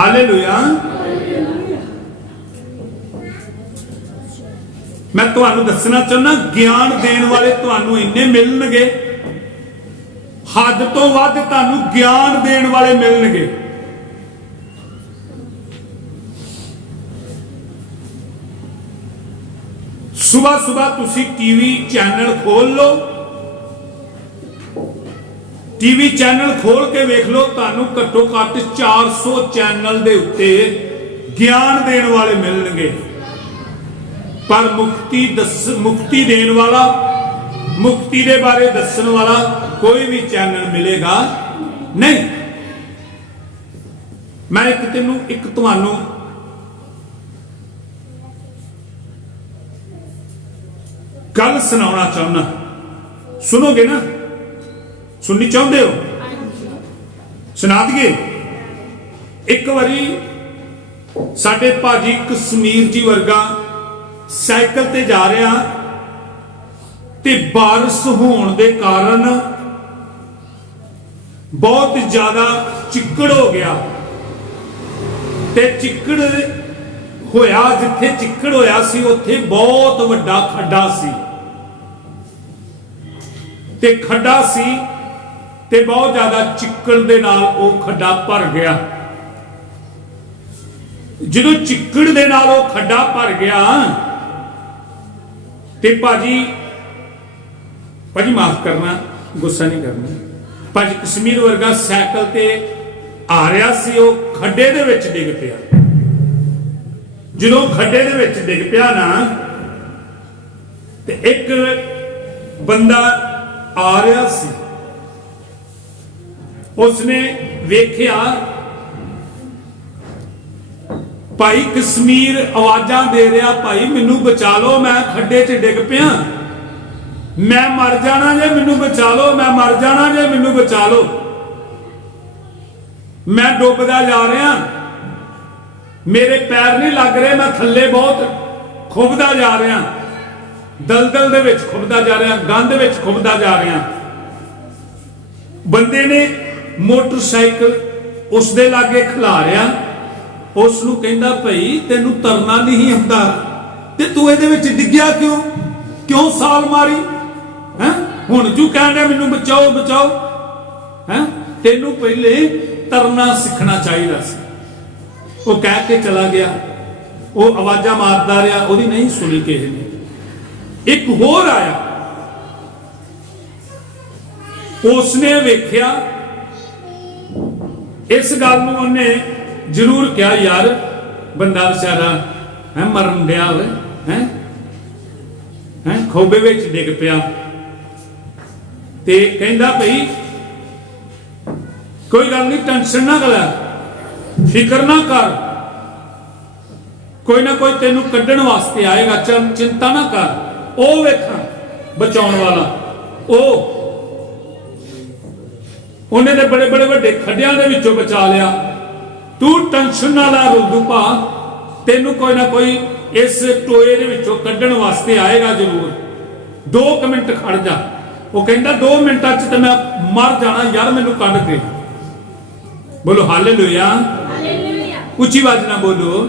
Hallelujah ਮੈਂ ਤੁਹਾਨੂੰ ਦੱਸਣਾ ਚਾਹੁੰਦਾ, ਗਿਆਨ ਦੇਣ ਵਾਲੇ ਤੁਹਾਨੂੰ ਇੰਨੇ ਮਿਲਣਗੇ। ਹੱਦ ਤੋਂ ਵੱਧ ਤੁਹਾਨੂੰ ਗਿਆਨ ਦੇਣ ਵਾਲੇ ਮਿਲਣਗੇ। ਸਵੇਰ ਸਵੇਰ ਤੁਸੀਂ ਟੀਵੀ ਚੈਨਲ ਖੋਲ ਲਓ। ਟੀਵੀ ਚੈਨਲ ਖੋਲ ਕੇ ਵੇਖ ਲਓ, ਤੁਹਾਨੂੰ ਘੱਟੋ ਘੱਟ 400 ਚੈਨਲ ਦੇ ਉੱਤੇ ਗਿਆਨ ਦੇਣ ਵਾਲੇ ਮਿਲਣਗੇ। ਪਰ ਮੁਕਤੀ ਦੱਸ, ਮੁਕਤੀ ਦੇਣ ਵਾਲਾ, ਮੁਕਤੀ ਦੇ ਬਾਰੇ ਦੱਸਣ ਵਾਲਾ ਕੋਈ ਵੀ ਚੈਨਲ ਮਿਲੇਗਾ ਨਹੀਂ। ਮੈਂ ਇੱਕ ਤੈਨੂੰ, ਇੱਕ ਤੁਹਾਨੂੰ ਗੱਲ ਸੁਣਾਉਣਾ ਚਾਹੁੰਦਾ। ਸੁਣੋਗੇ ਨਾ? ਸੁਣਨੀ ਚਾਹੁੰਦੇ ਹੋ? ਸੁਣਾ ਦਈਏ। ਇੱਕ ਵਾਰੀ ਸਾਡੇ ਭਾਜੀ ਕਸ਼ਮੀਰ ਜੀ ਵਰਗਾ ਸਾਈਕਲ ਤੇ ਜਾ ਰਿਹਾ ਤੇ ਬਾਰਿਸ਼ ਹੋਣ ਦੇ ਕਾਰਨ ਬਹੁਤ ਜ਼ਿਆਦਾ ਚਿੱਕੜ ਹੋ ਗਿਆ। ਤੇ ਚਿੱਕੜ ਹੋਇਆ ਜਿੱਥੇ ਚਿੱਕੜ ਹੋਇਆ ਸੀ, ਉੱਥੇ ਬਹੁਤ ਵੱਡਾ ਖੱਡਾ ਸੀ। ਤੇ ਖੱਡਾ ਸੀ ਤੇ ਬਹੁਤ ਜ਼ਿਆਦਾ ਚਿੱਕੜ ਦੇ ਨਾਲ ਉਹ ਖੱਡਾ ਭਰ ਗਿਆ। ਜਦੋਂ ਚਿੱਕੜ ਦੇ ਨਾਲ ਉਹ ਖੱਡਾ ਭਰ ਗਿਆ, ਤੇ ਭਾਜੀ ਭਾਜੀ ਮਾਫ ਕਰਨਾ, ਗੁੱਸਾ ਨਹੀਂ ਕਰਨਾ। ਭਾਜੀ ਕਸ਼ਮੀਰ ਵਰਗਾ ਸਾਈਕਲ ਤੇ ਆ ਰਿਹਾ ਸੀ, ਉਹ ਖੱਡੇ ਦੇ ਵਿੱਚ ਡਿੱਗ ਪਿਆ। ਜਦੋਂ ਖੱਡੇ ਦੇ ਵਿੱਚ ਡਿੱਗ ਪਿਆ ਨਾ, ਤੇ ਇੱਕ ਬੰਦਾ ਆ ਰਿਹਾ ਸੀ। ਉਸਨੇ ਵੇਖਿਆ ਭਾਈ ਕਸ਼ਮੀਰ ਆਵਾਜ਼ਾਂ ਦੇ ਰਿਹਾ, ਭਾਈ, ਮੈਨੂੰ ਬਚਾ ਲਓ, ਮੈਂ ਖੱਡੇ 'ਚ ਡਿੱਗ ਪਿਆ। ਮੈਂ ਮਰ ਜਾਣਾ ਜੇ ਮੈਨੂੰ ਬਚਾ ਲਓ, ਮੈਂ ਮਰ ਜਾਣਾ ਜੇ ਮੈਨੂੰ ਬਚਾ ਲਓ। ਮੈਂ ਡੁੱਬਦਾ ਜਾ ਰਿਹਾ। ਮੇਰੇ ਪੈਰ ਨਹੀਂ ਲੱਗ ਰਹੇ, ਮੈਂ ਥੱਲੇ ਬਹੁਤ ਖੁੱਬਦਾ ਜਾ ਰਿਹਾ। ਦਲਦਲ ਦੇ ਵਿੱਚ ਖੁੱਬਦਾ ਜਾ ਰਿਹਾ, ਗੰਧ ਵਿੱਚ ਖੁੱਬਦਾ ਜਾ ਰਿਹਾ। ਬੰਦੇ ਨੇ ਮੋਟਰਸਾਈਕਲ ਉਸ ਦੇ ਲਾਗੇ ਖਿਲਾਰਿਆ ਉਸ ਨੂੰ ਕਹਿੰਦਾ ਭਈ, ਤੈਨੂੰ ਤਰਨਾ ਨਹੀਂ ਹੁੰਦਾ। ਤੇ ਤੂੰ ਇਹਦੇ ਵਿੱਚ ਡਿੱਗਿਆ ਕਿਉਂ? ਕਿਉਂ ਸਾਲ ਮਾਰੀ? ਹੈ? ਹੁਣ ਜੂ ਕਹਿੰਦਾ ਮੈਨੂੰ ਬਚਾਓ ਬਚਾਓ। ਹੈ? ਤੈਨੂੰ ਪਹਿਲੇ ਤਰਨਾ ਸਿੱਖਣਾ ਚਾਹੀਦਾ ਸੀ। ਉਹ ਕਹਿ ਕੇ ਚਲਾ ਗਿਆ। ਉਹ ਆਵਾਜ਼ਾਂ ਮਾਰਦਾ ਰਿਹਾ, ਉਹਦੀ ਨਹੀਂ ਸੁਣੀ ਕਿਸੇ ਨੇ। ਇੱਕ ਹੋਰ ਆਇਆ। ਉਸਨੇ ਵੇਖਿਆ ਇਸ ਗੱਲ ਨੂੰ ਉਹਨੇ ਜ਼ਰੂਰ ਕਿਹਾ, ਯਾਰ, ਬੰਦਾ ਵਿਚਾਰਾ, ਹੈ, ਮਰਨ ਡਿਆ ਹੋਵੇ ਹੈ ਹੈ, ਖੋਬੇ ਵਿੱਚ ਡਿੱਗ ਪਿਆ। ਤੇ ਕਹਿੰਦਾ ਭਈ, ਕੋਈ ਗੱਲ ਨਹੀਂ ਟੈਨਸ਼ਨ ਨਾ ਲੈ, ਫਿਕਰ ਨਾ ਕਰ। ਕੋਈ ਨਾ ਕੋਈ ਤੈਨੂੰ ਕੱਢਣ ਵਾਸਤੇ ਆਏਗਾ ਚਿੰਤਾ ਨਾ ਕਰ। ਉਹ ਵੇਖਾਂ, ਬਚਾਉਣ ਵਾਲਾ, ਉਹ ਉਹਨੇ ਤੇ ਬੜੇ ਬੜੇ ਵੱਡੇ ਖੱਡਿਆਂ ਦੇ ਵਿੱਚੋਂ ਬਚਾ ਲਿਆ। ਤੂੰ ਟੈਨਸ਼ਨ ਨਾ ਲੈ ਭਾ। ਤੈਨੂੰ ਕੋਈ ਨਾ ਕੋਈ ਇਸ ਟੋਏ ਦੇ ਵਿੱਚੋਂ ਕੱਢਣ ਵਾਸਤੇ ਆਏਗਾ ਜ਼ਰੂਰ। 2 ਮਿੰਟ ਖੜ ਜਾ। ਉਹ ਕਹਿੰਦਾ 2 ਮਿੰਟਾਂ 'ਚ ਤੇ ਮੈਂ ਮਰ ਜਾਣਾ ਯਾਰ ਮੈਨੂੰ ਕੱਢ ਕੇ। ਬੋਲੋ ਹਾਲੇਲੂਇਆ। ਉੱਚੀ ਆਵਾਜ਼ ਨਾਲ ਬੋਲੋ।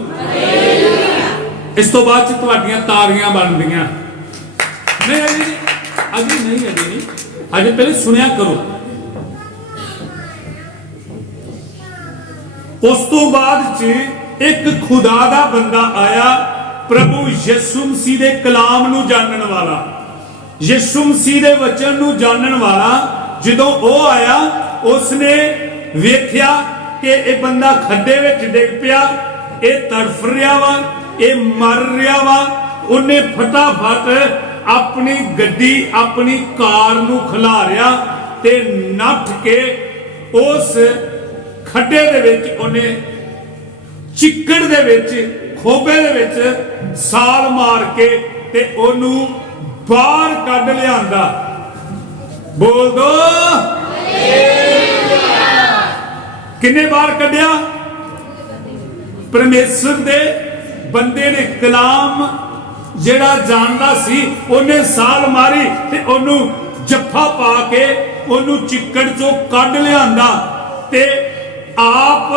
ਇਸ ਤੋਂ ਬਾਅਦ 'ਚ ਤੁਹਾਡੀਆਂ ਤਾਰੀਆਂ ਬਣਦੀਆਂ ਨਹੀਂ ਅਜੇ ਨਹੀਂ ਅਜੇ ਨਹੀਂ। ਅਜੇ ਪਹਿਲੇ ਸੁਣਿਆ ਕਰੋ। ਉਸ ਤੋਂ ਬਾਅਦ ਚ ਇੱਕ ਖੁਦਾ ਦਾ ਬੰਦਾ ਆਇਆ, ਪ੍ਰਭੂ ਯਿਸੂ ਮਸੀਹ ਦੇ ਕਲਾਮ ਨੂੰ ਜਾਣਨ ਵਾਲਾ। ਯਿਸੂ ਮਸੀਹ ਦੇ ਵਚਨ ਨੂੰ ਜਾਣਨ ਵਾਲਾ, ਜਦੋਂ ਉਹ ਆਇਆ, ਉਸਨੇ ਵੇਖਿਆ ਕਿ ਇਹ ਬੰਦਾ ਖੱਡੇ ਵਿੱਚ ਡਿੱਗ ਪਿਆ, ਇਹ ਤੜਫ ਰਿਹਾ ਵਾ, ਇਹ ਮਰ ਰਿਹਾ ਵਾ, ਉਹਨੇ ਫਟਾਫਟ ਆਪਣੀ ਗੱਡੀ, ਆਪਣੀ ਕਾਰ ਨੂੰ ਖਿਲਾਰਿਆ ਤੇ ਨੱਠ ਕੇ ਉਸ ਖੱਡੇ ਦੇ ਵਿੱਚ, ਉਹਨੇ ਚਿੱਕੜ ਦੇ ਵਿੱਚ ਖੋਬੇ ਦੇ ਵਿੱਚ ਸਾਲ ਮਾਰ ਕੇ ਤੇ ਉਹਨੂੰ ਬਾਹਰ ਕੱਢ ਲਿਆਂਦਾ। ਬੋਲ ਦੋ। ਕਿੰਨੇ ਬਾਹਰ ਕੱਢਿਆ? ਪਰਮੇਸ਼ਰ ਦੇ ਬੰਦੇ ਨੇ ਕਲਾਮ ਜਿਹੜਾ ਜਾਣਦਾ ਸੀ, ਉਹਨੇ ਸਾਲ ਮਾਰੀ ਤੇ ਉਹਨੂੰ ਜੱਫਾ ਪਾ ਕੇ ਉਹਨੂੰ ਚਿੱਕੜ ਚੋਂ ਕੱਢ ਲਿਆਂਦਾ ਤੇ ਆਪ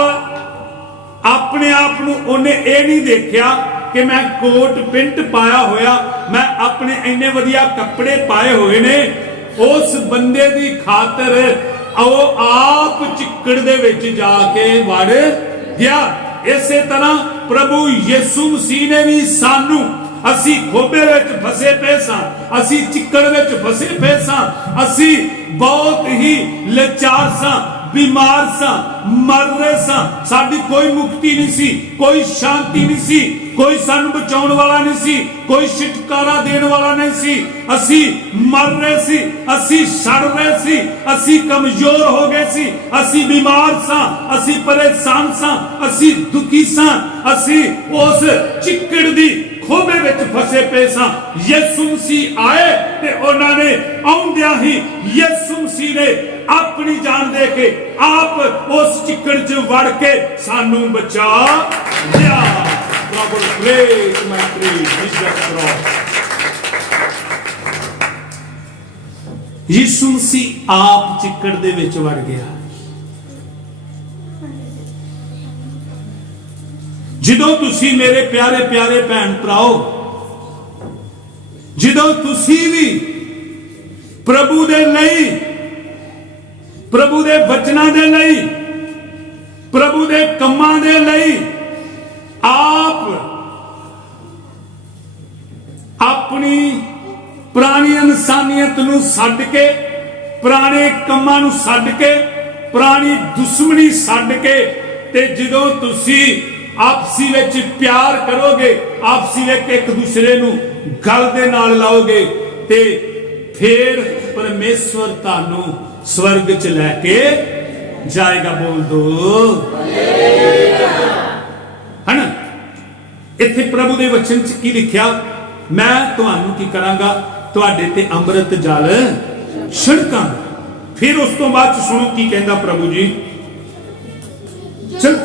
ਆਪ ਨੂੰ ਉਹਨੇ ਇਹ ਨਹੀਂ ਦੇਖਿਆ ਕਿ ਮੈਂ ਕੋਟ ਪਿੰਟ ਪਾਇਆ ਹੋਇਆ, ਮੈਂ ਆਪਣੇ ਇੰਨੇ ਵਧੀਆ ਕੱਪੜੇ ਪਾਏ ਹੋਏ ਨੇ। ਉਸ ਬੰਦੇ ਦੀ ਖਾਤਰ ਉਹ ਆਪ ਚਿੱਕੜ ਦੇ ਵਿੱਚ ਜਾ ਕੇ ਵੜ ਗਿਆ। ਇਸੇ ਤਰ੍ਹਾਂ ਪ੍ਰਭੂ ਯਿਸੂ ਮਸੀਹ ਨੇ ਵੀ ਸਾਨੂੰ, ਅਸੀਂ ਖੋਬੇ ਵਿੱਚ ਫਸੇ ਪਏ ਸਾਂ, ਅਸੀਂ ਚਿੱਕੜ ਵਿੱਚ ਫਸੇ ਪਏ ਸਾਂ, ਅਸੀਂ ਬਹੁਤ ਹੀ ਲਾਚਾਰ ਸਾਂ। ਬਿਮਾਰ ਸਾਂ, ਮਰ ਰਹੇ ਸਾਂ। ਸਾਡੀ ਕੋਈ ਮੁਕਤੀ ਨਹੀਂ ਸੀ, ਕੋਈ ਸ਼ਾਂਤੀ ਨਹੀਂ ਸੀ, ਕੋਈ ਸਾਨੂੰ ਬਚਾਉਣ ਵਾਲਾ ਨਹੀਂ ਸੀ, ਕੋਈ ਛੁਟਕਾਰਾ ਦੇਣ ਵਾਲਾ ਨਹੀਂ ਸੀ। ਅਸੀਂ ਮਰ ਰਹੇ ਸੀ, ਅਸੀਂ ਸੜ ਰਹੇ ਸੀ, ਅਸੀਂ ਕਮਜ਼ੋਰ ਹੋ ਗਏ ਸੀ, ਅਸੀਂ ਬਿਮਾਰ ਸਾਂ, ਅਸੀਂ ਪਰੇਸ਼ਾਨ ਸਾਂ, ਅਸੀਂ ਦੁਖੀ ਸਾਂ, ਅਸੀਂ ਉਸ ਚਿੱਕੜ ਦੀ ਖੋਬੇ ਵਿੱਚ ਫਸੇ ਪਏ ਸਾਂ। ਯਿਸੂ ਮਸੀਹ ਆਏ ਤੇ ਉਹਨਾਂ ਨੇ ਆਉਂਦਿਆਂ ਹੀ ਯਿਸੂ ਮਸੀਹ ਨੇ ਆਪਣੀ ਜਾਨ ਦੇ ਕੇ ਆਪ ਉਸ ਚਿੱਕੜ 'ਚ ਵੜ ਕੇ ਸਾਨੂੰ ਬਚਾ ਲਿਆ। ਪ੍ਰਭੂ ਪ੍ਰੇਜ਼ ਮੈਂ ਪ੍ਰੇਜ਼ ਜੀਸਸ ਯਿਸੂ ਮਸੀਹ ਆਪ ਚਿੱਕੜ ਦੇ ਵਿੱਚ ਵੜ ਗਿਆ। ਜਦੋਂ ਤੁਸੀਂ ਮੇਰੇ ਪਿਆਰੇ ਪਿਆਰੇ ਭੈਣ ਭਰਾਓ, ਜਦੋਂ ਤੁਸੀਂ ਵੀ ਪ੍ਰਭੂ ਦੇ ਨਹੀਂ ਪ੍ਰਭੂ ਦੇ ਵਚਨਾਂ ਦੇ ਲਈ, ਪ੍ਰਭੂ ਦੇ ਕੰਮਾਂ ਦੇ ਲਈ, ਆਪ ਆਪਣੀ ਪੁਰਾਣੀ ਇਨਸਾਨੀਅਤ ਨੂੰ ਛੱਡ ਕੇ, ਪੁਰਾਣੇ ਕੰਮਾਂ ਨੂੰ ਛੱਡ ਕੇ, ਪੁਰਾਣੀ ਦੁਸ਼ਮਣੀ ਛੱਡ ਕੇ, ਤੇ ਜਦੋਂ ਤੁਸੀਂ ਆਪਸੀ ਵਿੱਚ ਪਿਆਰ ਕਰੋਗੇ, ਆਪਸੀ ਵਿੱਚ ਇੱਕ ਦੂਸਰੇ ਨੂੰ ਗਲ ਦੇ ਨਾਲ ਲਾਓਗੇ, ਤੇ ਫੇਰ ਪਰਮੇਸ਼ਵਰ ਤੁਹਾਨੂੰ ਸਵਰਗ 'ਚ ਲੈ ਕੇ ਜਾਏਗਾ ਬੋਲ ਦੋ। ਹਨਾ? ਇੱਥੇ ਪ੍ਰਭੂ ਦੇ ਵਚਨ 'ਚ ਕੀ ਲਿਖਿਆ? ਮੈਂ ਤੁਹਾਨੂੰ ਕੀ ਕਰਾਂਗਾ? ਤੁਹਾਡੇ ਤੇ ਅੰਮ੍ਰਿਤ ਜਲ ਛਿੜਕਾਂ। ਫਿਰ ਉਸ ਤੋਂ ਬਾਅਦ 'ਚ ਸੁਣੋ ਕੀ ਕਹਿੰਦਾ ਪ੍ਰਭੂ ਜੀ। ਚਲ-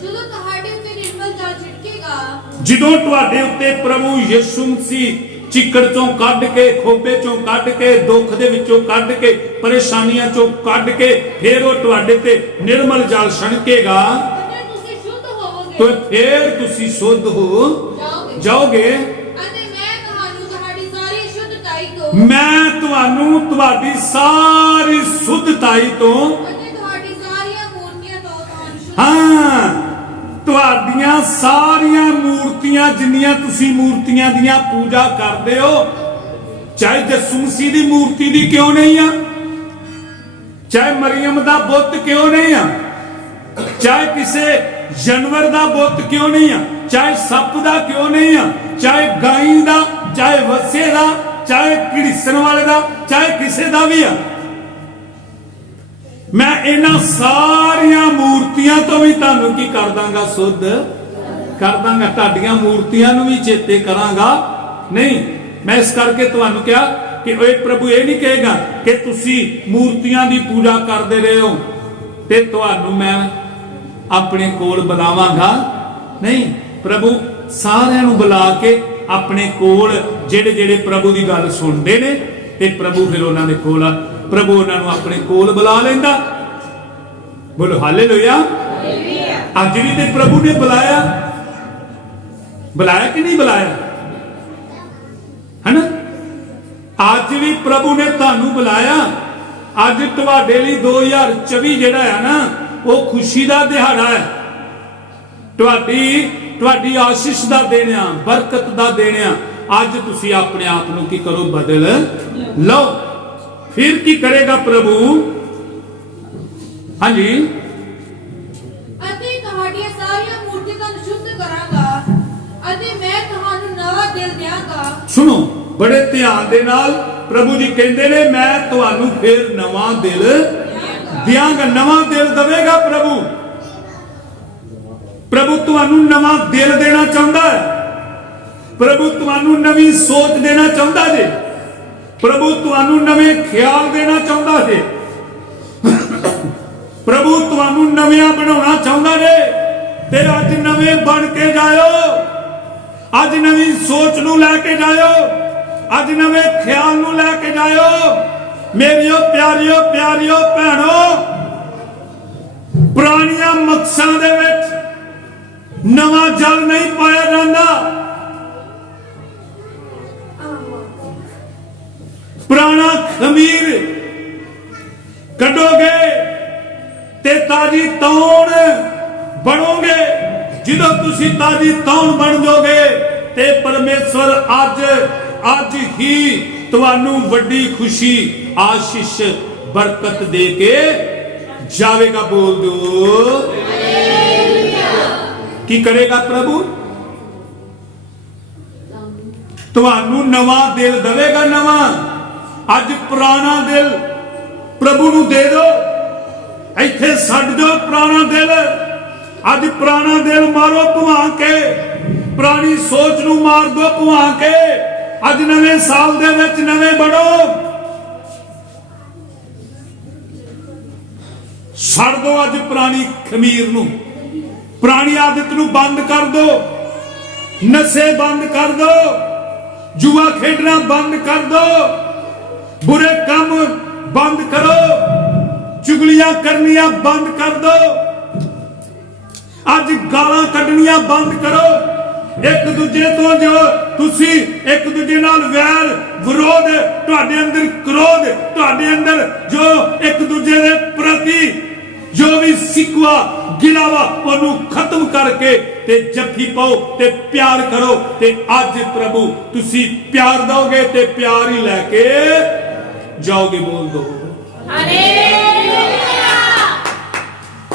ਜਦੋਂ ਤੁਹਾਡੇ ਉੱਤੇ ਨਿਰਮਲ ਜਲ ਛਿੜਕੇਗਾ ਜਦੋਂ ਤੁਹਾਡੇ ਉੱਤੇ ਪ੍ਰਭੂ ਯਿਸੂ ਮਸੀਹ ਚਿੱਕੜ ਚੋਂ ਕੱਢ ਕੇ ਖੋਬੇ ਚੋਂ ਕੱਢ ਕੇ ਦੁੱਖ ਦੇ ਵਿੱਚੋਂ ਕੱਢ ਕੇ ਪਰੇਸ਼ਾਨੀਆਂ ਚੋਂ ਕੱਢ ਕੇ ਫਿਰ ਉਹ ਤੁਹਾਡੇ ਤੇ ਨਿਰਮਲ ਜਲ ਛਣਕੇਗਾ ਤੇ ਫਿਰ ਤੁਸੀਂ ਸੁੱਧ ਹੋ ਜਾਓਗੇ। ਮੈਂ ਤੁਹਾਨੂੰ ਤੁਹਾਡੀ ਸਾਰੀ ਸ਼ੁੱਧਤਾਈ ਤੋਂ ਮੈਂ ਤੁਹਾਨੂੰ ਤੁਹਾਡੀ ਸਾਰੀ ਸੁੱਧਤਾਈ ਤੋਂ ਅਤੇ ਤੁਹਾਡੀ ਸਾਰੀਆਂ ਮੂਰਤੀਆਂ ਤੋਂ ਤੁਹਾਨੂੰ ਸ਼ੁੱਧ ਹਾਂ ਤੁਹਾਡੀਆਂ ਸਾਰੀਆਂ ਮੂਰਤੀਆਂ, ਜਿੰਨੀਆਂ ਤੁਸੀਂ ਮੂਰਤੀਆਂ ਦੀਆਂ ਪੂਜਾ ਕਰਦੇ ਹੋ, ਚਾਹੇ ਯਿਸੂ ਦੀ ਮੂਰਤੀ ਦੀ ਕਿਉਂ ਨਹੀਂ ਆ? ਚਾਹੇ ਮਰੀਮ ਦਾ ਬੁੱਤ ਕਿਉਂ ਨਹੀਂ ਆ? ਚਾਹੇ ਕਿਸੇ ਜਾਨਵਰ ਦਾ ਬੁੱਤ ਕਿਉਂ ਨਹੀਂ ਆ? ਚਾਹੇ ਸੱਪ ਦਾ ਕਿਉਂ ਨਹੀਂ ਆ? ਚਾਹੇ ਗਾਈ ਦਾ, ਚਾਹੇ ਵੱਸੇ ਦਾ, ਚਾਹੇ ਕਿੜਸਣ ਵਾਲੇ ਦਾ, ਚਾਹੇ ਕਿਸੇ ਦਾ ਵੀ ਆ। ਮੈਂ ਇਹਨਾਂ ਸਾਰੀਆਂ ਮੂਰਤੀਆਂ ਤੋਂ ਵੀ ਤੁਹਾਨੂੰ ਕੀ ਕਰ ਦਾਂਗਾ ਸੁੱਧ? ਕਰ ਦਾਂਗਾ। ਤੁਹਾਡੀਆਂ ਮੂਰਤੀਆਂ ਨੂੰ ਵੀ ਚੇਤੇ ਕਰਾਂਗਾ। ਨਹੀਂ, ਮੈਂ ਇਸ ਕਰਕੇ ਤੁਹਾਨੂੰ ਕਿਹਾ ਕਿ ਓਏ ਪ੍ਰਭੂ, ਇਹ ਨਹੀਂ ਕਹੇਗਾ ਕਿ ਤੁਸੀਂ ਮੂਰਤੀਆਂ ਦੀ ਪੂਜਾ ਕਰਦੇ ਰਹੇ ਹੋ ਤੇ ਤੁਹਾਨੂੰ ਮੈਂ ਆਪਣੇ ਕੋਲ ਬੁਲਾਵਾਂਗਾ। ਨਹੀਂ, ਪ੍ਰਭੂ, ਸਾਰਿਆਂ ਨੂੰ ਬੁਲਾ ਕੇ ਆਪਣੇ ਕੋਲ ਜਿਹੜੇ ਜਿਹੜੇ ਪ੍ਰਭੂ ਦੀ ਗੱਲ ਸੁਣਦੇ ਨੇ, ਤੇ ਪ੍ਰਭੂ ਫਿਰ ਉਹਨਾਂ ਦੇ ਕੋਲ ਪ੍ਰਭੂ ਉਹਨਾਂ ਨੂੰ ਆਪਣੇ ਕੋਲ ਬੁਲਾ ਲੈਂਦਾ। ਬੋਲੋ, ਹਾਲੇਲੂਇਆ। ਅੱਜ ਵੀ ਤੇ ਪ੍ਰਭੂ ਨੇ ਬੁਲਾਇਆ। ਬੁਲਾਇਆ ਕਿ ਨਹੀਂ ਬੁਲਾਇਆ? ਹਨਾ? ਅੱਜ ਵੀ ਪ੍ਰਭੂ ਨੇ ਤੁਹਾਨੂੰ ਬੁਲਾਇਆ। ਅੱਜ ਤੁਹਾਡੇ ਲਈ 2024 ਜਿਹੜਾ ਹੈ ਨਾ, ਉਹ ਖੁਸ਼ੀ ਦਾ ਦਿਹਾੜਾ ਹੈ। ਤੁਹਾਡੀ ਤੁਹਾਡੀ ਆਸ਼ੀਸ਼ ਦਾ ਦਿਨ ਆ, ਬਰਕਤ ਦਾ ਦਿਨ ਆ। ਅੱਜ ਤੁਸੀਂ ਆਪਣੇ ਆਪ ਨੂੰ ਕੀ ਕਰੋ? ਬਦਲ ਲਓ। ਫਿਰ ਕੀ ਕਰੇਗਾ ਪ੍ਰਭੂ? ਹਾਂਜੀ। ਅਤੇ ਤੁਹਾਡੀਆਂ ਸਾਰੀਆਂ ਮੂਰਤੀਆਂ ਨੂੰ ਸ਼ੁੱਧ ਕਰਾਂਗਾ ਅਤੇ ਮੈਂ ਤੁਹਾਨੂੰ ਨਵਾਂ ਦਿਲ ਦਿਆਂਗਾ। ਸੁਣੋ ਬੜੇ ਧਿਆਨ ਦੇ ਨਾਲ ਪ੍ਰਭੂ ਜੀ ਕਹਿੰਦੇ ਨੇ ਮੈਂ ਤੁਹਾਨੂੰ ਫਿਰ ਨਵਾਂ ਦਿਲ ਦਿਆਂਗਾ ਨਵਾਂ ਦਿਲ ਦਵੇਗਾ ਪ੍ਰਭੂ। ਪ੍ਰਭੂ ਤੁਹਾਨੂੰ ਨਵਾਂ ਦਿਲ ਦੇਣਾ ਚਾਹੁੰਦਾ ਹੈ। ਪ੍ਰਭੂ ਤੁਹਾਨੂੰ ਨਵੀਂ ਸੋਚ ਦੇਣਾ ਚਾਹੁੰਦਾ ਜੇ। ਪ੍ਰਭੂ ਤੁਹਾਨੂੰ ਨਵੇਂ ਖਿਆਲ ਦੇਣਾ ਚਾਹੁੰਦਾ ਜੇ। ਪ੍ਰਭੂ, ਤੁਹਾਨੂੰ ਨਵਿਆਂ ਬਣਾਉਣਾ ਚਾਹੁੰਦਾ ਜੇ ਤੇ ਅੱਜ ਨਵੇਂ ਬਣ ਕੇ ਜਾਇਓ। ਅੱਜ ਨਵੀਂ ਸੋਚ ਨੂੰ ਲੈ ਕੇ ਜਾਇਓ। ਅੱਜ ਨਵੇਂ ਖਿਆਲ ਨੂੰ ਲੈ ਕੇ ਜਾਇਓ। ਮੇਰੀਓ ਪਿਆਰਿਓ ਪਿਆਰਿਓ ਭੈਣੋ, ਪੁਰਾਣੀਆਂ ਮਕਸਾਂ ਦੇ ਵਿੱਚ ਨਵਾਂ ਜਲ ਨਹੀਂ ਪਾਇਆ ਜਾਂਦਾ। ਪੁਰਾਣਾ ਖਮੀਰ ਕੱਢੋਗੇ ਤਾਜੀ ਤੌਣ ਬਣੋਗੇ। ਜਦੋਂ ਤੁਸੀਂ ਤਾਜੀ ਤੌਣ ਬਣ ਜਾਓਗੇ ਤੇ ਪਰਮੇਸ਼ਵਰ ਅੱਜ ਅੱਜ ਹੀ ਤੁਹਾਨੂੰ ਵੱਡੀ ਖੁਸ਼ੀ ਆਸ਼ੀਸ਼ ਬਰਕਤ ਦੇ ਕੇ ਜਾਵੇਗਾ। ਬੋਲ ਦੋ ਕੀ ਕਰੇਗਾ ਪ੍ਰਭੂ? ਤੁਹਾਨੂੰ ਨਵਾਂ ਦਿਲ ਦੇਵੇਗਾ ਨਵਾਂ। ਅੱਜ ਪੁਰਾਣਾ ਦਿਲ ਪ੍ਰਭੂ ਨੂੰ ਦੇ ਦਿਓ। ਇੱਥੇ ਛੱਡ ਦਿਓ ਪੁਰਾਣਾ ਦਿਲ। ਅੱਜ ਪੁਰਾਣਾ ਦਿਲ ਮਾਰੋ ਭਵਾ ਕੇ। ਪੁਰਾਣੀ ਸੋਚ ਨੂੰ ਮਾਰ ਦਿਓ ਭਵਾ ਕੇ। ਅੱਜ ਨਵੇਂ ਸਾਲ ਦੇ ਵਿੱਚ ਨਵੇਂ ਬਣੋ। ਛੱਡ ਦਿਓ ਅੱਜ ਪੁਰਾਣੀ ਖਮੀਰ ਨੂੰ। ਪੁਰਾਣੀ ਆਦਤ ਨੂੰ ਬੰਦ ਕਰ ਦਿਓ। ਨਸ਼ੇ ਬੰਦ ਕਰ ਦਿਓ। ਜੂਆ ਖੇਡਣਾ ਬੰਦ ਕਰ ਦਿਓ। ਬੁਰੇ ਕੰਮ ਬੰਦ ਕਰੋ। ਚੁਗਲੀਆਂ ਕਰਨੀਆਂ ਬੰਦ ਕਰ ਦਿਓ ਅੱਜ ਗਾਲਾਂ ਕੱਢਣੀਆਂ ਬੰਦ ਕਰੋ। ਇੱਕ ਦੂਜੇ ਤੋਂ ਜੋ ਤੁਸੀਂ ਇੱਕ ਦੂਜੇ ਨਾਲ ਵੈਰ, ਵਿਰੋਧ, ਤੁਹਾਡੇ ਅੰਦਰ ਕ੍ਰੋਧ, ਤੁਹਾਡੇ ਅੰਦਰ ਜੋ ਇੱਕ ਦੂਜੇ ਦੇ ਪ੍ਰਤੀ ਜੋ ਵੀ ਸਿਕਵਾ ਗਿਲਾਵਾ, ਉਹਨੂੰ ਖਤਮ ਕਰਕੇ ਤੇ ਜੱਫੀ ਪਾਓ ਤੇ ਪਿਆਰ ਕਰੋ ਤੇ ਅੱਜ ਪ੍ਰਭੂ ਤੁਸੀਂ ਪਿਆਰ ਦੋਗੇ ਤੇ ਪਿਆਰ ਹੀ ਲੈ ਕੇ ਜਾਓਗੇ ਬੋਲ ਦੋ।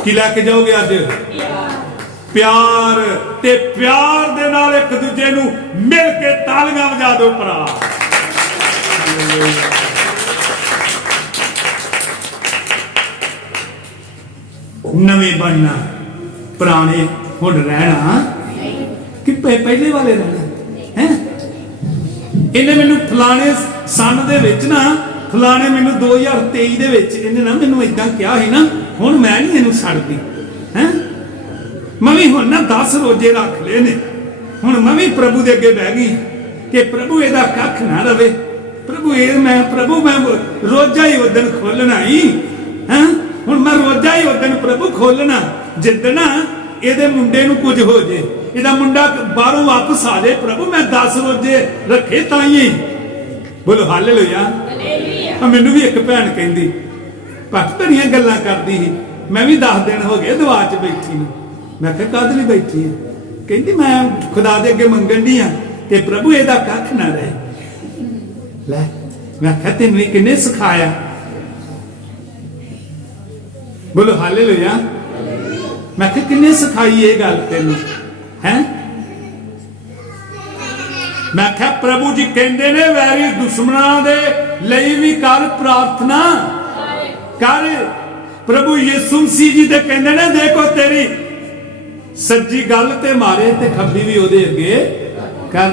ਕੀ ਲੈ ਕੇ ਜਾਓਗੇ ਅੱਜ? ਪਿਆਰ, ਤੇ ਪਿਆਰ ਦੇ ਨਾਲ ਇੱਕ ਦੂਜੇ ਨੂੰ ਮਿਲ ਕੇ ਤਾਲੀਆਂ ਵਜਾ ਦਿਓ ਭਰਾ। ਨਵੇਂ ਬਣਨਾ, ਪੁਰਾਣੇ ਹੁਣ ਰਹਿਣਾ। ਕਿ ਪਹਿਲੇ ਵਾਲੇ ਰਹਿਣਾ, ਹੈ? ਇਹਨੇ ਮੈਨੂੰ ਫਲਾਣੇ ਸੰਨ ਦੇ ਵਿੱਚ ਨਾ ਫਲਾਣੇ ਮੈਨੂੰ 2023 ਦੇ ਵਿੱਚ ਇਹਨੇ ਨਾ ਮੈਨੂੰ ਇਦਾਂ ਕਿਹਾ ਸੀ ਨਾ, ਹੁਣ ਮੈਂ ਨਹੀਂ ਇਹਨੂੰ ਛੱਡਦੀ, ਹੈ? ਮੈਂ ਵੀ ਹੁਣ ਨਾ 10 ਰੋਜੇ ਰੱਖ ਲਏ ਨੇ। ਹੁਣ ਮੈਂ ਵੀ ਪ੍ਰਭੂ ਦੇ ਅੱਗੇ ਬਹਿ ਗਈ, ਕਿ ਪ੍ਰਭੂ ਇਹਦਾ ਕੱਖ ਨਾ ਰਵੇ। ਪ੍ਰਭੂ ਇਹ ਮੈਂ, ਪ੍ਰਭੂ ਮੈਂ ਰੋਜਾ ਹੀ ਉਦਣ ਖੋਲਣਾ ਹੀ ਹੈ? ਹੁਣ ਮੈਂ ਰੋਜਾ ਹੀ ਉਦਣ ਪ੍ਰਭੂ ਖੋਲਣਾ ਜਿੱਦਣਾ ਇਹਦੇ ਮੁੰਡੇ ਨੂੰ ਕੁਝ ਹੋ ਜੇ। ਇਹਦਾ ਮੁੰਡਾ ਬਾਹਰੋਂ ਵਾਪਸ ਆ ਜਾਏ ਪ੍ਰਭੂ ਮੈਂ 10 ਰੋਜੇ ਰੱਖੇ ਤਾਂ ਹੀ। ਬੋਲੋ, ਹਾਲੇਲੂਇਆ। ਆ ਮੈਨੂੰ ਵੀ ਇੱਕ ਭੈਣ ਕਹਿੰਦੀ ਭੱਟ ਧੜੀਆਂ ਗੱਲਾਂ ਕਰਦੀ ਸੀ। ਮੈਂ ਵੀ 10 ਦਿਨ ਹੋ ਗਏ ਦੁਆ 'ਚ ਬੈਠੀ ਨੂੰ। ਮੈਂ ਕਿਹਾ, ਕਾਹਦੇ ਲਈ ਬੈਠੀ ਹੈ ਕਹਿੰਦੀ, ਮੈਂ ਖੁਦਾ ਦੇ ਅੱਗੇ ਮੰਗਣ ਦੀ ਆ ਕਿ ਪ੍ਰਭੂ ਇਹਦਾ ਕੱਖ ਨਾ ਰਹੇ। ਲੈ, ਮੈਂ ਕਿਹਾ, ਤੈਨੂੰ ਇਹ ਕਿੰਨੇ ਸਿਖਾਇਆ? ਬੋਲੋ, ਹਾਲੇਲੂਇਆ। ਮੈਂ ਕਿਹਾ ਕਿੰਨੇ ਸਿਖਾਈ ਇਹ ਗੱਲ ਤੈਨੂੰ? ਹੈ? ਮੈਂ ਕਿਹਾ, ਪ੍ਰਭੂ ਜੀ ਕਹਿੰਦੇ ਨੇ, ਵੈਰੀ ਦੁਸ਼ਮਣਾਂ ਦੇ ਲਈ ਵੀ ਕਰ ਪ੍ਰਾਰਥਨਾ। ਕਰ। ਪ੍ਰਭੂ ਯਿਸੂ ਮਸੀਹ ਜੀ ਤੇ ਕਹਿੰਦੇ ਨੇ, ਦੇਖੋ ਤੇਰੀ ਸੱਜੀ ਗੱਲ ਤੇ ਮਾਰੇ ਤੇ ਖੱਬੀ ਵੀ ਉਹਦੇ ਅੱਗੇ ਕਰ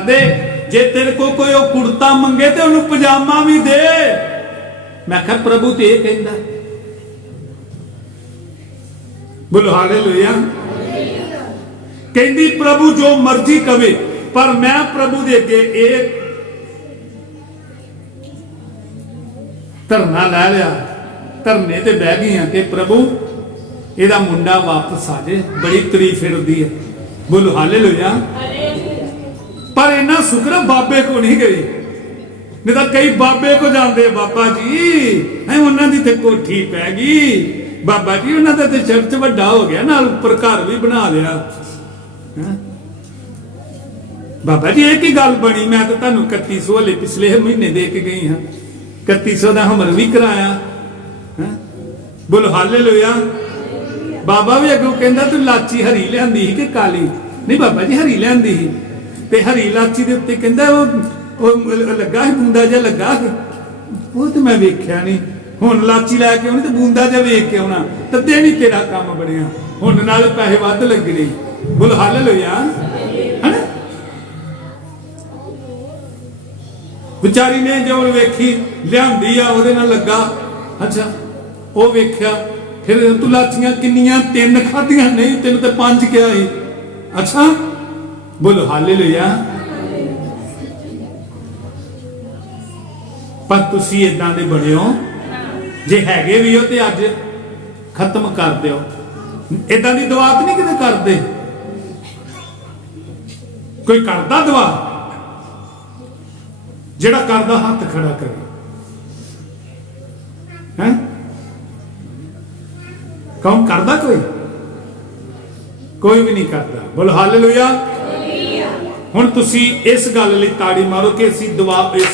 ਜੇ ਤੇਰੇ ਕੋ ਕੋਈ ਉਹ ਕੁੜਤਾ ਮੰਗੇ ਤੇ ਉਹਨੂੰ ਪਜਾਮਾ ਵੀ ਦੇ। ਮੈਂ ਕਿਹਾ, ਪ੍ਰਭੂ ਤੇ ਇਹ ਕਹਿੰਦਾ। ਬੋਲੋ, ਹਾਲੇਲੂਇਆ। ਕਹਿੰਦੀ, ਪ੍ਰਭੂ ਜੋ ਮਰਜ਼ੀ ਕਵੇ, ਪਰ ਮੈਂ ਪ੍ਰਭੂ ਦੇ ਅੱਗੇ ਇਹ ਧਰਨਾ ਲੈ ਲਿਆ। ਧਰਨੇ ਤੇ ਬਹਿ ਗਈਆਂ ਕਿ ਪ੍ਰਭੂ, ਇਹਦਾ ਮੁੰਡਾ ਵਾਪਸ ਆ ਜੇ। ਬੜੀ ਤਰੀ ਫਿਰਦੀ ਹੈ। ਬੋਲੋ, ਹਾਲੇਲੂਇਆ। ਪਰ ਇਹਨਾਂ ਸ਼ੁਕਰ ਬਾਬੇ ਕੋ ਨਹੀਂ ਗਈ ਨਹੀਂ ਤਾਂ ਕਈ ਬਾਬੇ ਕੋ ਜਾਂਦੇ, ਬਾਬਾ ਜੀ। ਐ ਉਹਨਾਂ ਦੀ ਤੇ ਕੋਠੀ ਪੈ ਗਈ। ਬਾਬਾ ਜੀ, ਉਹਨਾਂ ਦਾ ਤੇ ਚਰਚ ਵੱਡਾ ਹੋ ਗਿਆ, ਨਾਲ ਉੱਪਰ ਘਰ ਵੀ ਬਣਾ ਲਿਆ। ਹੈਂ? ਬਾਬਾ ਜੀ, ਇਹ ਕੀ ਗੱਲ ਬਣੀ? ਮੈਂ ਤਾਂ ਤੁਹਾਨੂੰ 3100 ਵਾਲੇ ਪਿਛਲੇ ਮਹੀਨੇ ਦੇ ਕੇ ਗਈ ਹਾਂ। 3100 ਦਾ ਹਮਰ ਵੀ ਕਰਾਇਆ। ਹੈਂ? ਬੋਲ, ਹਾਲੇਲੂਇਆ। ਬਾਬਾ ਵੀ ਅੱਗੋਂ ਕਹਿੰਦਾ, ਤੂੰ ਲਾਚੀ ਹਰੀ ਲਿਆਂਦੀ ਸੀ ਕਿ ਕਾਲੀ? ਨਹੀਂ, ਬਾਬਾ ਜੀ ਹਰੀ ਲਿਆਂਦੀ ਸੀ। ਤੇ ਹਰੀ ਲਾਚੀ ਦੇ ਉੱਤੇ ਕਹਿੰਦਾ, ਉਹ ਉਹ ਲੱਗਾ ਸੀ, ਬੂੰਦਾ ਜਿਹਾ ਲੱਗਾ ਸੀ। ਉਹ ਤੇ ਮੈਂ ਵੇਖਿਆ ਨਹੀਂ। ਹੁਣ ਲਾਚੀ ਲੈ ਕੇ ਆਉਣੀ ਤੇ ਬੂੰਦਾ ਜਿਹਾ ਵੇਖ ਕੇ ਆਉਣਾ। ਤੱਦੇ ਨਹੀਂ ਤੇਰਾ ਕੰਮ ਬਣਿਆ। ਹੁਣ ਨਾਲ ਪੈਸੇ ਵੱਧ ਲੱਗਣੇ। ਬੋਲ, ਹਾਲੇਲੂਇਆ। ਵਿਚਾਰੀ ਨੇ ਜੋ ਵੇਖੀ, ਲਿਆਂਦੀ ਆ, ਉਹਦੇ ਨਾਲ ਲੱਗਾ। ਅੱਛਾ, ਉਹ ਵੇਖਿਆ, ਫਿਰ ਤੂੰ ਲਾਚੀਆਂ ਕਿੰਨੀਆਂ? ਤਿੰਨ ਖਾਧੀਆਂ? ਨਹੀਂ, ਤਿੰਨ ਤੇ ਪੰਜ ਕਿਹਾ ਸੀ। ਅੱਛਾ, ਬੋਲੋ, ਹਾਲੇਲੂਇਆ। ਪਰ ਤੁਸੀਂ ਇਦਾਂ ਦੇ ਬੜੇ ਹੋ, ਜੇ ਹੈਗੇ ਵੀ ਹੋ ਤੇ ਅੱਜ ਖਤਮ ਕਰ ਦਿਓ। ਇਦਾਂ ਦੀ ਦੁਆ ਤਾਂ ਨਹੀਂ ਕਿਤੇ ਕਰਦੇ। ਕੋਈ ਕਰਦਾ ਦੁਆ ਜਿਹੜਾ ਕਰਦਾ ਹੱਥ ਖੜਾ ਕਰੇ। ਹੈ? ਕੌਣ ਕਰਦਾ ਕੋਈ? ਕੋਈ ਵੀ ਨਹੀਂ ਕਰਦਾ। ਬੋਲ ਹਾਲੇਲੂਇਆ। ਹੁਣ ਤੁਸੀਂ ਇਸ ਗੱਲ ਲਈ ਤਾੜੀ ਮਾਰੋ ਕਿ ਅਸੀਂ ਦੁਆ ਇਸ